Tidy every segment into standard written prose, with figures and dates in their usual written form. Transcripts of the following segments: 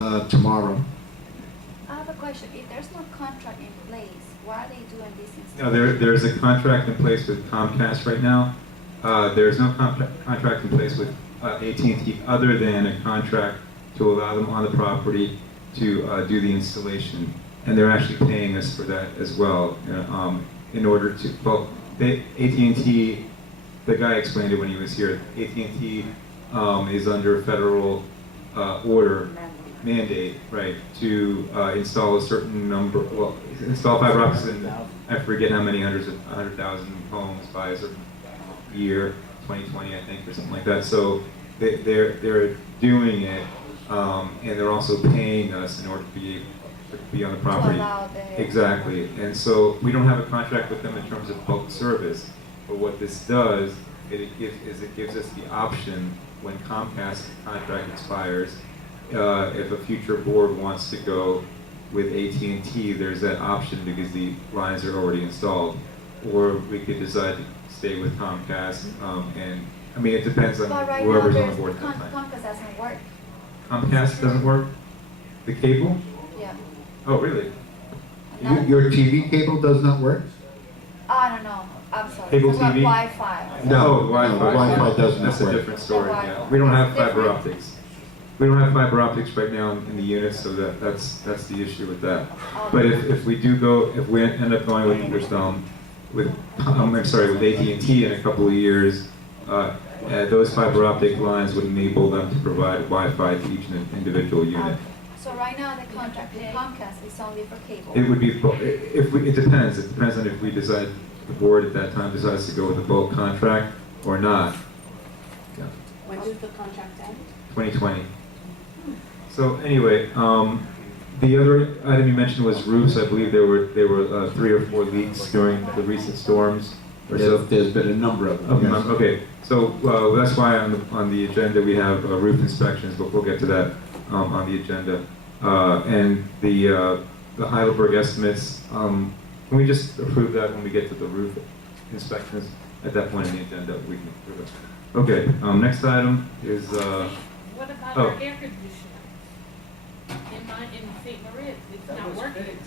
tomorrow. I have a question. If there's no contract in place, why are they doing this instead? No, there's a contract in place with Comcast right now. There's no contract in place with AT&T other than a contract to allow them on the property to do the installation. And they're actually paying us for that as well. In order to, well, AT&T, the guy explained it when he was here, AT&T is under a federal order, mandate, right, to install a certain number, well, install fiber optics in, I forget how many 100,000 homes by a certain year, 2020 I think, or something like that. So they're doing it, and they're also paying us in order to be on the property. Exactly, and so we don't have a contract with them in terms of bulk service, but what this does, it gives us the option when Comcast contract expires, if a future board wants to go with AT&T, there's that option because the lines are already installed. Or we could decide to stay with Comcast, and I mean, it depends on But right whoever's now, on the board at that time. Comcast doesn't work. Comcast doesn't work? The cable? Yeah. Oh, really? Your TV cable does not work? I don't know. I'm sorry. Cable It's about TV? Wi-Fi. No, Wi-Fi. no, Wi-Fi doesn't That's a work. different story, The yeah. Wi-Fi. We don't have fiber Different. optics. We don't have fiber optics right now in the units, so that's the issue with that. But if we do go, if we end up going with with AT&T in a couple of years, those fiber optic lines would enable them to provide Wi-Fi to each individual unit. So right now, the contract with Comcast is only for cable. It would be, it depends. It depends on if we decide, the board at that time decides to go with a bulk contract or not. Yeah. When does the contract end? 2020. So anyway, the other item you mentioned was roofs. I believe there were 3 or 4 leaks during the recent storms. Or so. There's been a number of them. Okay, yes. okay. So that's why on the agenda we have roof inspections, but we'll get to that on the agenda. And the Heidelberg estimates. Can we just approve that when we get to the roof inspections? At that point in the agenda, we can approve it. Okay. Next item is. What about Oh. our air conditioner? In St. Moritz, it's not working.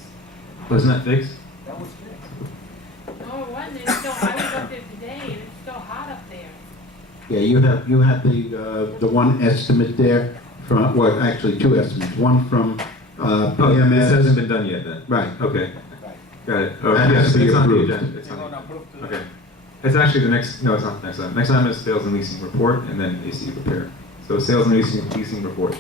Wasn't that fixed? No, it wasn't. It's still, I was up there today and it's still hot up there. Yeah, you have the one estimate there from, well, actually 2 estimates. One from Oh, PMS. this hasn't been done yet then? Right. Okay. Got it. Oh, That has yes, to be it's on the approved. agenda. It's on the, okay. It's actually the next, no, it's not the next item. Next item is sales and leasing report and then AC repair. So sales and leasing report.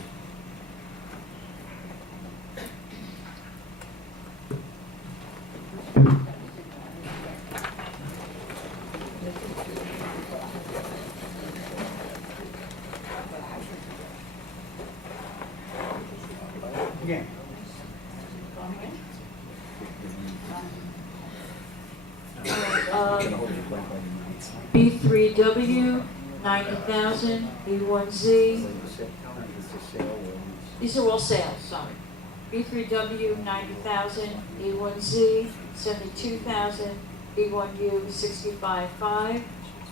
B3W, 90,000, B1Z, these are all sales, sorry. B3W, 90,000, B1Z, 72,000, B1U, 65.5,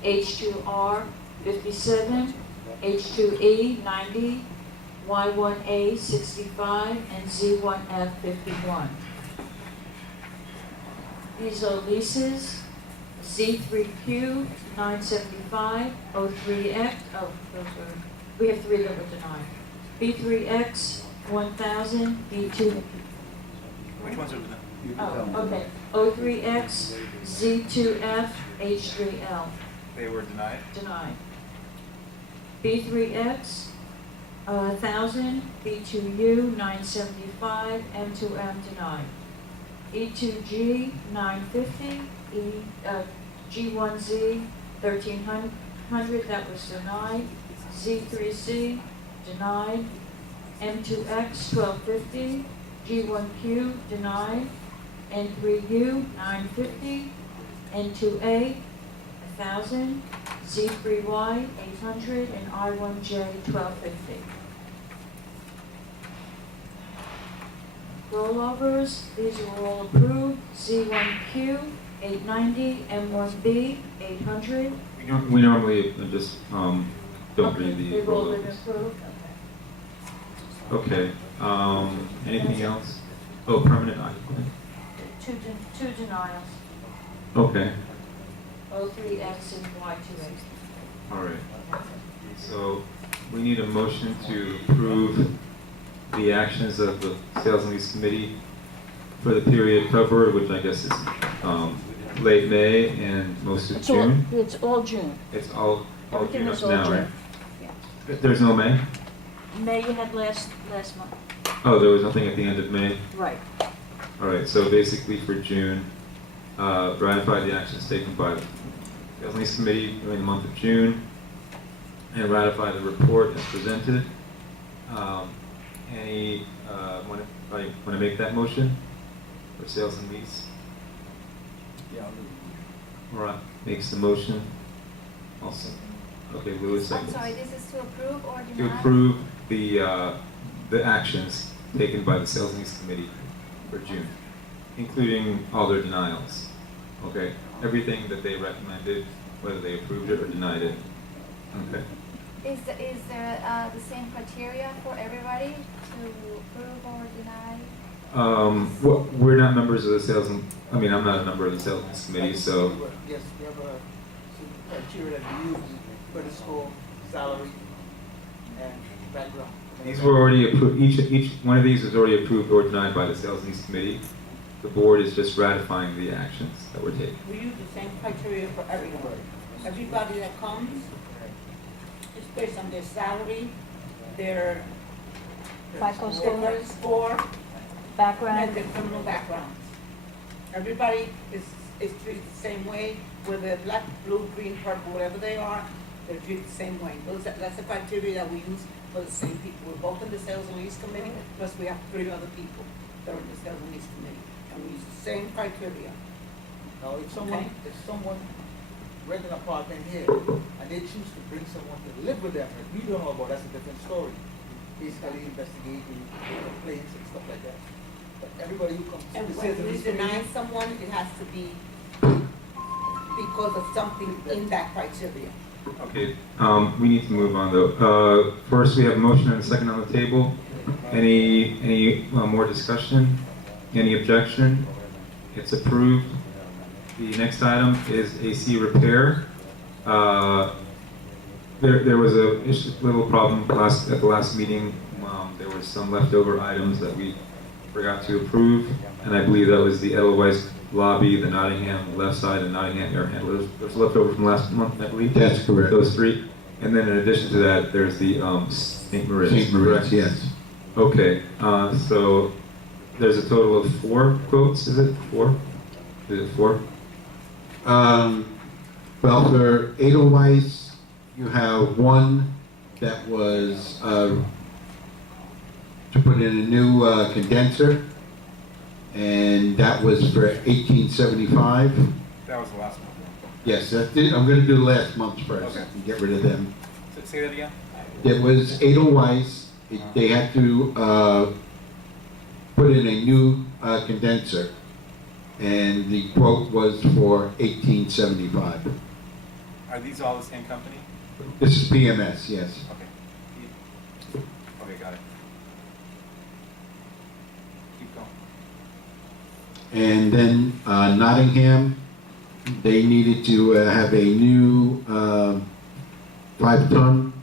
H2R, 57, H2E, 90, Y1A, 65, and Z1F, 51. These are leases. Z3Q, 975, O3X, oh, those were, we have 3 that were denied. B3X, 1,000, B2. Which ones are the? Oh, okay. O3X, Z2F, H3L, They were denied? denied. B3X, 1,000, B2U, 975, M2M denied. E2G, 950, G1Z, 1,300, that was denied. Z3C, denied. M2X, 1,250. G1Q, denied. N3U, 950. N2A, 1,000. Z3Y, 800. And I1J, 1,250. Rollovers, these are all approved. Z1Q, 890, M1B, 800. We normally just don't read the They've all been rollovers. approved, okay. Okay. Anything else? Oh, permanent occupant. Two denials, Okay, O3X and Y2X. all right. So we need a motion to approve the actions of the Sales and Lease Committee for the period covered, which I guess is late May and most of June. It's all June. It's all Everything June is up all now, June. right? There's no May? May you had last month. Oh, there was nothing at the end of May? Right. All right, so basically for June, ratify the actions taken by the Sales and Lease Committee during the month of June, and ratify the report as presented. Want to make that motion for Sales and Lease? Yeah, I'll do Marat makes the motion. Also, okay, Louis I'm seconds. sorry, this is to approve or To deny? approve the actions taken by the Sales and Lease Committee for June, including all their denials. Okay, everything that they recommended, whether they approved it or denied it. Okay. Is there the same criteria for everybody to approve or deny? Well, we're not members of the Sales and, I mean, I'm not a member of the Sales and Lease Committee, so, Yes, we have a criteria that we use, credit score, salary, and background. these were already approved, each one of these was already approved or denied by the Sales and Lease Committee. The board is just ratifying the actions that were taken. We use the same criteria for everyone. Everybody that comes is based on their salary, their FICO score, credit score, and background. their criminal backgrounds. Everybody is treated the same way, whether they're black, blue, green, purple, whatever they are, they're treated the same way. That's the criteria that we use for the same people. We're both in the Sales and Lease Committee, plus we have 3 other people that are in the Sales and Lease Committee. And we use the same criteria. Now, if someone rent an apartment here, and they choose to bring someone to live with them, that we don't know about, that's a different story. Basically investigating complaints and stuff like that. But everybody who comes to And the when Sales and we Lease deny Committee, someone, it has to be because of something in that criteria. Okay, we need to move on though. First, we have a motion and a second on the table. Any more discussion? Any objection? It's approved. The next item is AC repair. There was a little problem at the last meeting. There were some leftover items that we forgot to approve, and I believe that was the Edelweiss lobby, the Nottingham left side, and Nottingham air handlers. There's leftover from last month, I believe. That's correct. Those 3. And then in addition to that, there's the St. Moritz. St. Moritz, correct? yes. Okay, so there's a total of 4 quotes, is it? 4? Is it 4? Well, for Edelweiss, you have one that was to put in a new condenser, and that was for $1875. That was the last one. Yes, that's it. I'm going to do last month's first Okay. and get rid of them. Say that again? It was Edelweiss. They had to put in a new condenser, and the quote was for $1875. Are these all the same company? This is PMS, yes. Okay. Okay, got it. Keep going. And then Nottingham, they needed to have a new 5-ton.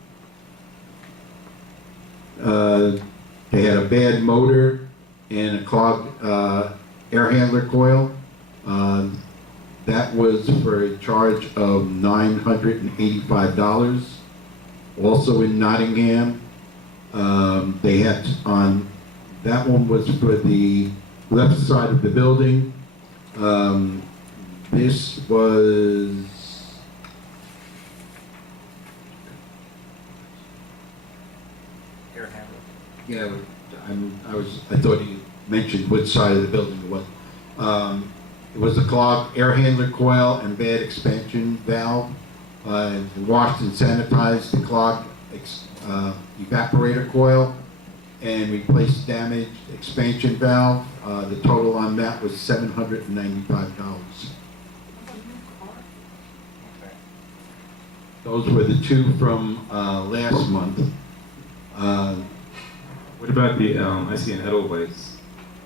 They had a bad motor and a clogged air handler coil. That was for a charge of $985. Also in Nottingham, they had on, that one was for the left side of the building. This was Air handler. yeah. I thought he mentioned which side of the building it was. It was a clogged air handler coil and bad expansion valve. Washed and sanitized the clogged evaporator coil and replaced damaged expansion valve. The total on that was $795. Okay. Those were the 2 from last month. What about the, I see an Edelweiss.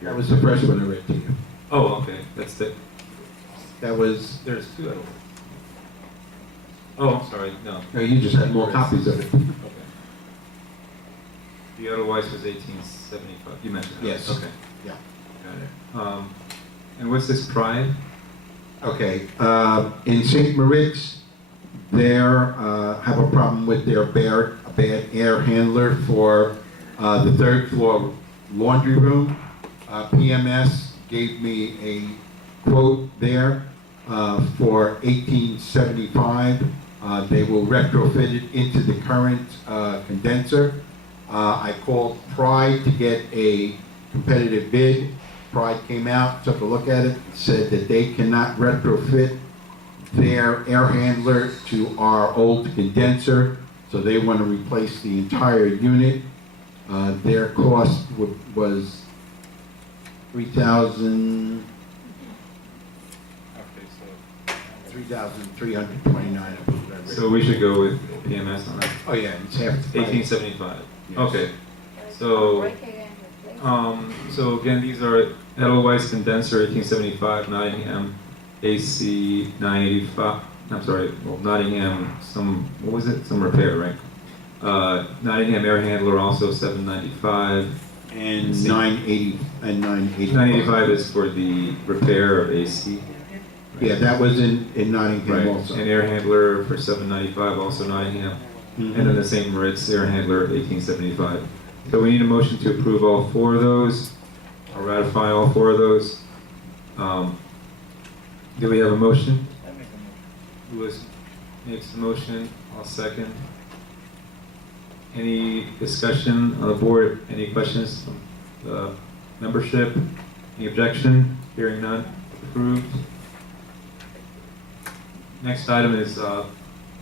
That was the first one I read to you. Oh, okay, that's the, That was, there's two Edelweiss. Oh, I'm sorry, no. no, you just had more copies of it. Okay. The Edelweiss was 1875, you mentioned that? Yes. Okay, Yeah. got it. And what's this Pride? Okay, in St. Moritz, there, have a problem with their bad air handler for, the third floor laundry room. PMS gave me a quote there, for $1875. They will retrofit it into the current, condenser. I called Pride to get a competitive bid. Pride came out, took a look at it, said that they cannot retrofit their air handler to our old condenser, so they want to replace the entire unit. Their cost was $3,329, I believe I read. So we should go with PMS on that? Oh, yeah, it's half the price. 1875. Yes. Okay, It's So, break again, replace. so again, these are Edelweiss condenser, 1875, Nottingham AC 985, I'm sorry, well, Nottingham, what was it? Some repair, right? Nottingham air handler also 795. And 980, and 980. 985 is for the repair of AC. Yeah, that was in Nottingham Right, also. and air handler for 795, also Nottingham. Mhm. And then the St. Moritz air handler, 1875. So we need a motion to approve all four of those, or ratify all four of those. Do we have a motion? I make a motion. Louis makes the motion, I'll second. Any discussion on the board? Any questions from the membership? Any objection? Hearing none, approved. Next item is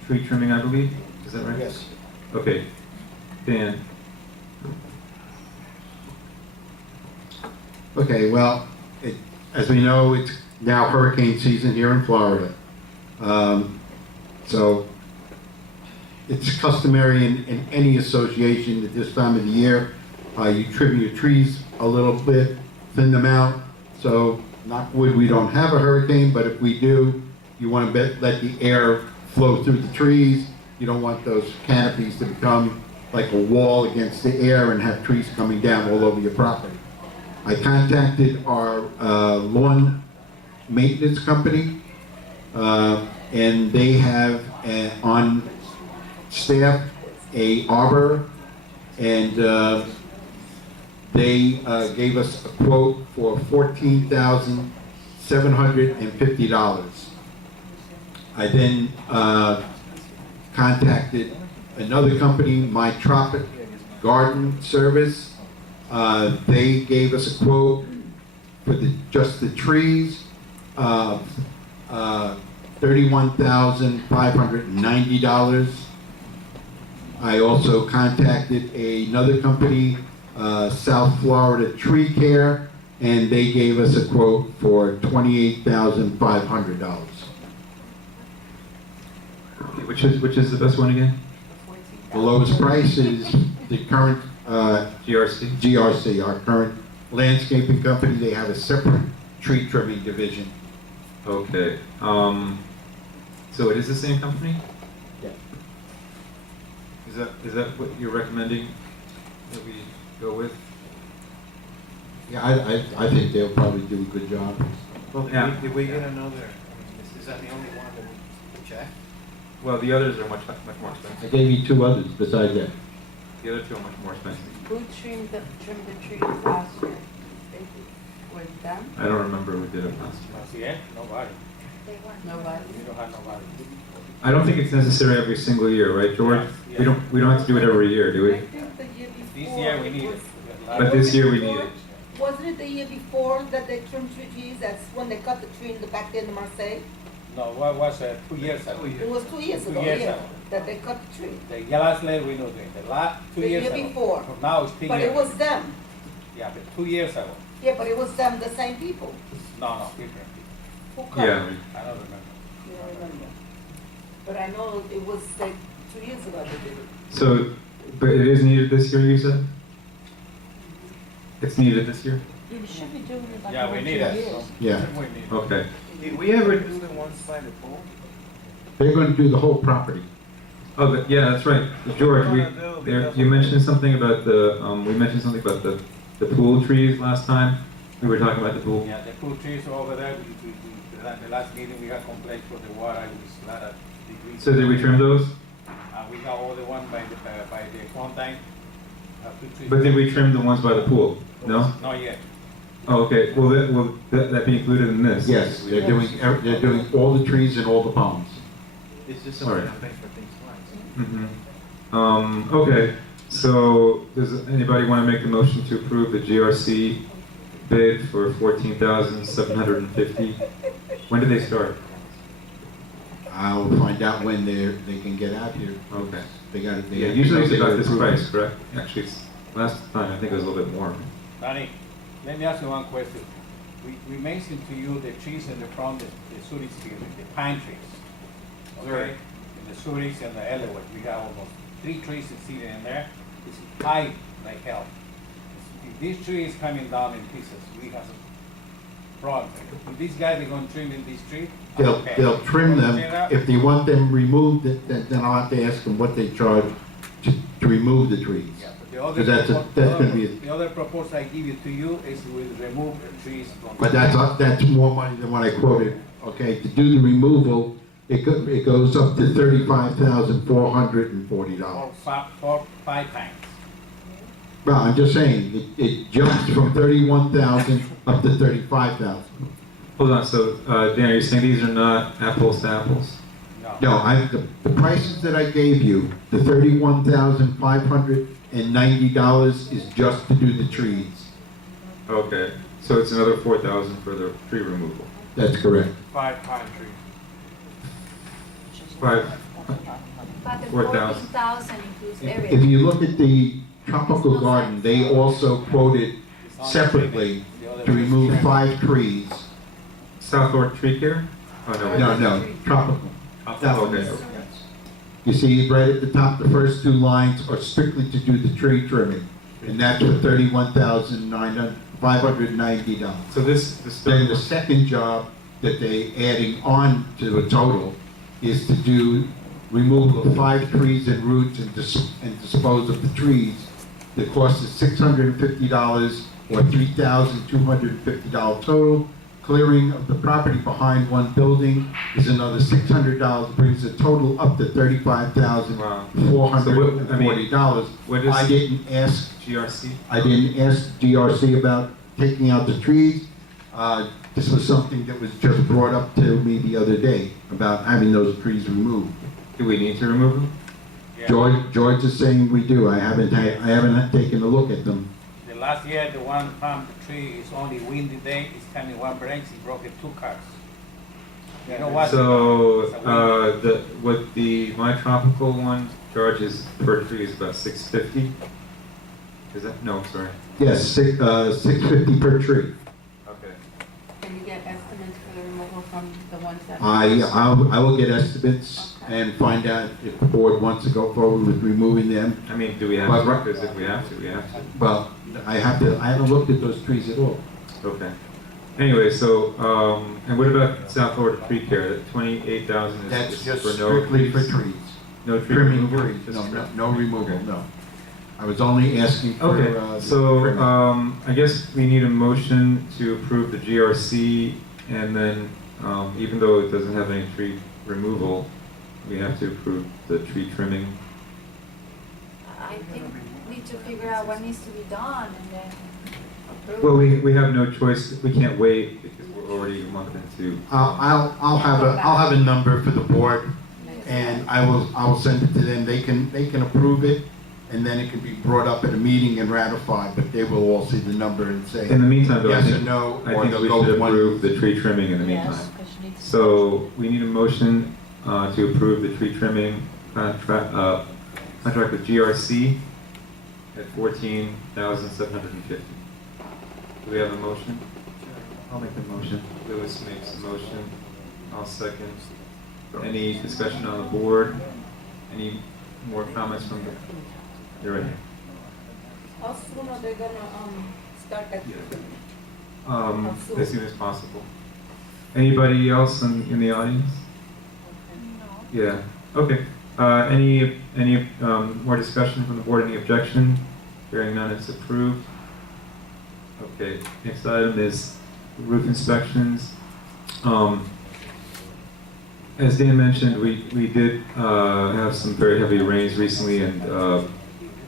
tree trimming, I believe, is that right? Yes. Okay, Dan, Okay, well, as we know, it's now hurricane season here in Florida. So it's customary in any association at this time of the year, you trim your trees a little bit, thin them out. So knock wood, we don't have a hurricane, but if we do, you want to let the air flow through the trees. You don't want those canopies to become like a wall against the air and have trees coming down all over your property. I contacted our lawn maintenance company, and they have on staff a arbor, and they gave us a quote for $14,750. I then contacted another company, My Tropic Garden Service. They gave us a quote for just the trees of $31,590. I also contacted another company, South Florida Tree Care, and they gave us a quote for $28,500. which is the best one again? The lowest price is the current GRC? GRC, our current landscaping company. They have a separate tree trimming division. Okay, so it is the same company? Yeah. Is that what you're recommending that we go with? Yeah, I think they'll probably do a good job. Well, Yeah. did we get another, is that the only one that we checked? Well, the others are much more I expensive. gave you two others besides that. The other two are much more expensive. Who trimmed the trees last year? Was them? I don't remember who did it last year. Yeah, nobody. They weren't. Nobody. We don't have nobody. I don't think it's necessary every single year, right, George? Yeah. We don't have to do it every year, do I we? think the year before. This year we it need was- it. But this year we need it. Wasn't it the year before that they trimmed trees? That's when they cut the tree in the back end of Marseille? No, what was 2 years ago? It was 2 years 2 ago, years yeah, ago. that they cut the tree. The last year we know doing, the last 2 The years year ago. before. Now it's 3 But years. it was them. Yeah, but 2 years ago. Yeah, but it was them, the same people. No, different. Who cut Yeah. it? I don't remember. You don't remember. But I know it was like 2 years ago they did it. So, but it is needed this year, you said? It's needed this year? You should be doing it like Yeah, we every need 2 it. years. Yeah. We need it. Okay. Did we ever do the ones by the pool? They're gonna do the whole property. Oh, yeah, that's right. George, you mentioned something about we mentioned something about the pool trees last time. We were talking about the pool. Yeah, the pool trees are over there, the last meeting, we got complaints for the water, it was a lot of degrees. So did we trim those? We got all the one by the fountain. Two trees. But did we trim the ones by the pool? No? Not yet. Oh, okay. Will that be included in this? Yes, they're doing all the trees and all the palms. It's just something something that pays for things twice. Okay, so does anybody want to make a motion to approve the GRC bid for $14,750? When do they start? I'll find out when they can get out here. Okay. They got it. Yeah, usually it's about this price, correct? Actually, last time I think it was a little bit more. Danny, let me ask you one question. We mentioned to you the trees in the front, the Zurich building, the pine trees. Okay? And the Zurich and the Elwood, we have almost 3 trees sitting in there. It's high like hell. If this tree is coming down in pieces, we have a problem. If these guys are going to trim in this tree, okay. They'll trim them. Clean it up? If they want them removed, then I'll have to ask them what they charge to remove the trees. Yeah, but the other, Because that's gonna be, the other proposal I give it to you is we'll remove the trees from. but that's more money than what I quoted. Okay, to do the removal, it goes up to $35,440. Four, 5 times. Well, I'm just saying, it jumps from 31,000 up to 35,000. Hold on, so Dan, are you saying these are not apples to apples? No. No, the prices that I gave you, the $31,590 is just to do the trees. Okay, so it's another $4,000 for the tree removal. That's correct. 5 pine trees. Five. But the 4,000. 14,000 includes If everything. you look at the tropical garden, they also quoted separately to remove 5 trees. South Fork Tree Care? Oh, No, tropical. That one. Okay. You see, right at the top, the first 2 lines are strictly to do the tree trimming, and that's for $31,590. So this Then the second job that they adding on to the total is to do removal of 5 trees and roots and dispose of the trees. The cost is $650 or $3,250 total. Clearing of the property behind one building is another $600, brings the total up to $35,440. What is I didn't ask GRC? GRC about taking out the trees. This was something that was just brought up to me the other day about having those trees removed. Do we need to remove them? Yeah. George is saying we do. I haven't taken a look at them. The last year, the one palm tree is only windy day, it's coming one branch, it broke 2 cars. You know what? So, It's a wind. my tropical one charges per tree is about $650. Is that, no, sorry. Yes, $650 per tree. Okay. Can you get estimates for the removal from the ones that? I will get estimates and find out if the board wants to go forward with removing them. I mean, do we have But- to? Because if we have to, we have to. Well, I haven't looked at those trees at all. Okay. Anyway, so, and what about South Florida Tree Care? That 28,000 That's is just for no strictly for trees? trees. No tree Trimming removal? trees, Just for- no removal, Okay. no. I was only asking for, Okay, the so, trimming. I guess we need a motion to approve the GRC, and then, even though it doesn't have any tree removal, we have to approve the tree trimming. I think we need to figure out what needs to be done and then approve. Well, we have no choice, we can't wait, because we're already a month into, I'll have a number for the board, and I will send it to them. They can approve it, and then it can be brought up at a meeting and ratified, but they will all see the number and say in the meantime, though, I yes or think, no, I or think they'll we go should with one. approve the tree trimming in the meantime. Yes, because she needs. So, we need a motion, to approve the tree trimming contract with GRC at $14,750. Do we have a motion? I'll make the motion. Lewis makes the motion. I'll second. Any discussion on the board? Any more comments from the, you're right here. How soon are they gonna, start that. As soon as possible. Anybody else in the audience? No. Yeah, okay. Any more discussion from the board, any objection? Hearing none, it's approved. Okay, next item is roof inspections. As Dan mentioned, we did have some very heavy rains recently, and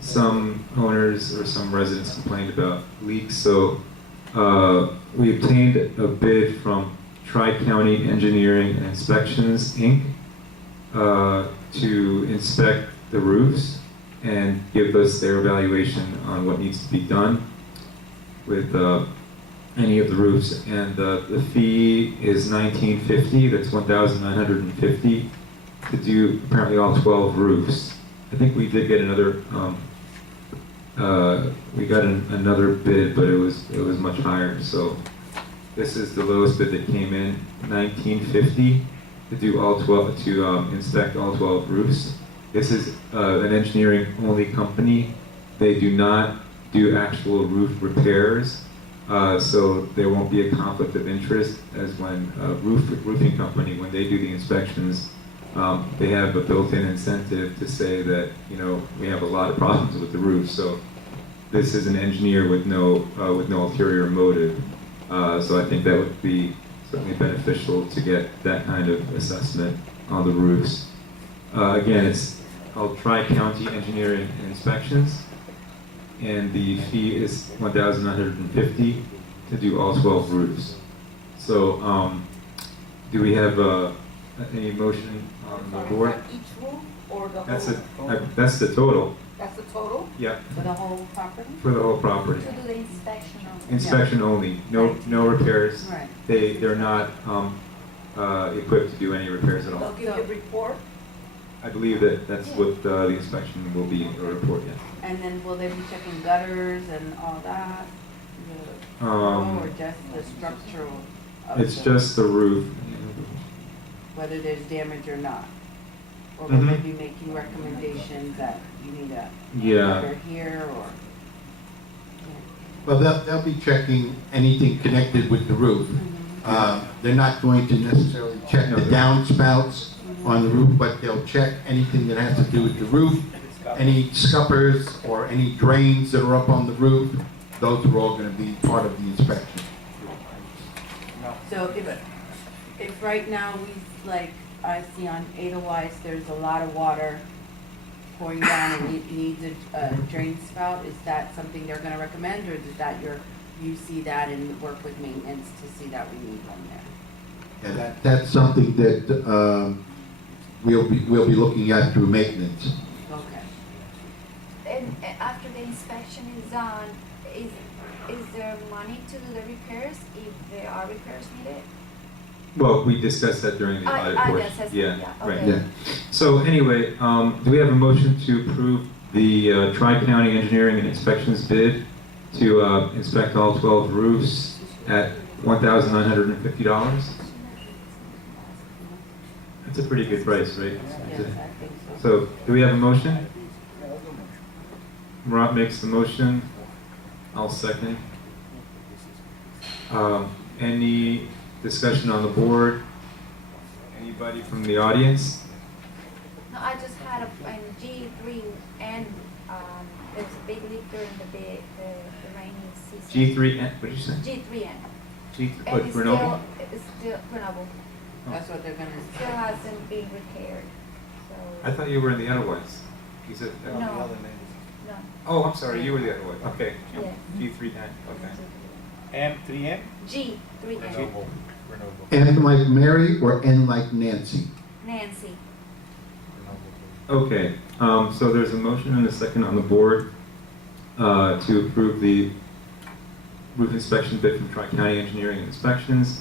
some owners or some residents complained about leaks, so we obtained a bid from Tri-County Engineering and Inspections, Inc. To inspect the roofs and give us their evaluation on what needs to be done with any of the roofs. And the fee is $19.50. That's $1,950 to do apparently all 12 roofs. I think we did get another. We got another bid, but it was much higher. So this is the lowest bid that came in, $19.50 to do all 12 to inspect all 12 roofs. This is an engineering only company. They do not do actual roof repairs, so there won't be a conflict of interest as when a roofing company, when they do the inspections, they have a built-in incentive to say that, you know, we have a lot of problems with the roof. So this is an engineer with no ulterior motive. So I think that would be certainly beneficial to get that kind of assessment on the roofs. Again, it's called Tri-County Engineering and Inspections, and the fee is $1,950 to do all 12 roofs. So, do we have any motion on the board? Each roof or the That's whole? that's the total. That's the total? Yeah, For the whole property? for the whole property. To do the inspection of. Inspection only, no repairs. Right. They're not equipped to do any repairs at all. They'll give you a report? I believe that that's what the inspection will be, a report, yeah. And then will they be checking gutters and all that? Or just the structural? Of It's the- just the roof. Whether there's damage or not? Or will they Mhm. be making recommendations that you need a Yeah. gutter here or? Well, they'll be checking anything connected with the roof. They're not going to necessarily check the downspouts on the roof, but they'll check anything that has to do with the roof, any scuppers or any drains that are up on the roof. Those are all going to be part of the inspection. So if right now we, like I see on Edelweiss, there's a lot of water pouring down and it needs a drain spout, is that something they're gonna recommend, or is that you see that and work with maintenance to see that we need one there? Yeah, that's something that we'll be looking at through maintenance. Okay. And after the inspection is done, is there money to do the repairs if there are repairs needed? Well, we discussed that during the audit I portion. guess, Yeah, right. okay. Yeah. So anyway, do we have a motion to approve the Tri-County Engineering and Inspections bid to inspect all 12 roofs at $1,950? That's a pretty good price, right? Yes, I think so. So, do we have a motion? Rob makes the motion. I'll second. Any discussion on the board? Anybody from the audience? No, I just had in G3N, there was a big leak during the rainy season. G3N, what did you say? G3N. G3, And what, Grenoble? it's still, Grenoble, That's what they're gonna still hasn't been repaired, so. I thought you were in the Edelweiss. You said, No. No, oh, I'm sorry, you were the Edelweiss. Okay. yes. G3N, okay. M3M? G3N, N like Mary or N like Nancy? Nancy. Okay, so there's a motion and a second on the board to approve the roof inspection bid from Tri-County Engineering and Inspections